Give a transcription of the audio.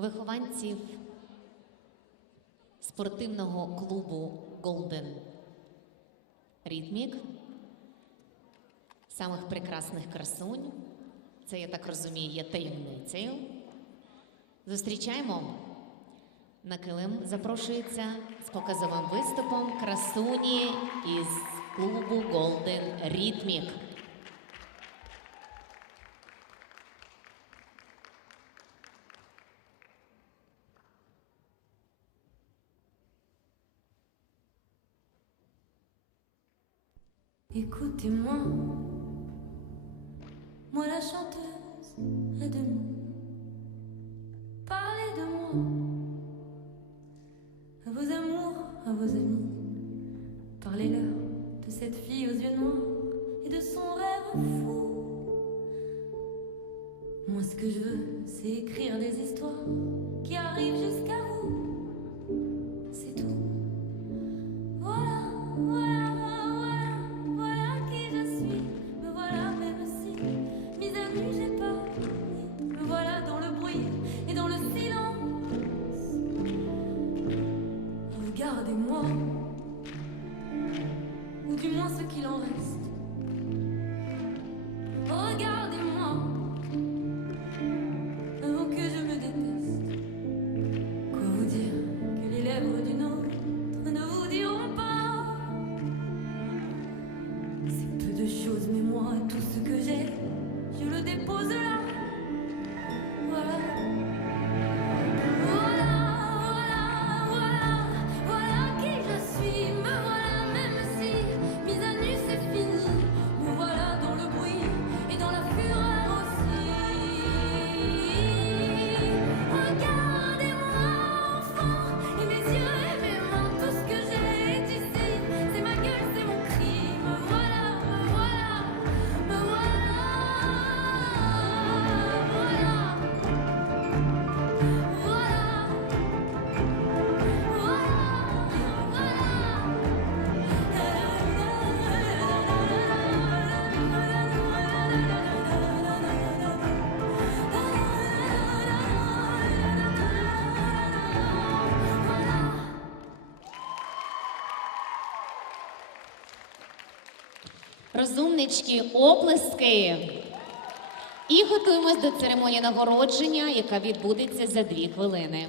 вихованців спортивного клубу Golden Rhythmic, самих прекрасних красунь. Це, я так розумію, є таємницею. Зустрічаємо на килим. Запрошується з показовим виступом красуні із клубу Golden Rhythmic. Écoutez-moi, moi la chanteuse à demi. Parlez de moi, à vos amours, à vos amis. Parlez-leur de cette fille aux yeux noirs et de son rêve fou. Moi ce que je veux, c'est écrire des histoires Ou du moins ce qu'il en reste. Розумнички, оплески. І готуємось до церемонії нагородження, яка відбудеться за дві хвилини.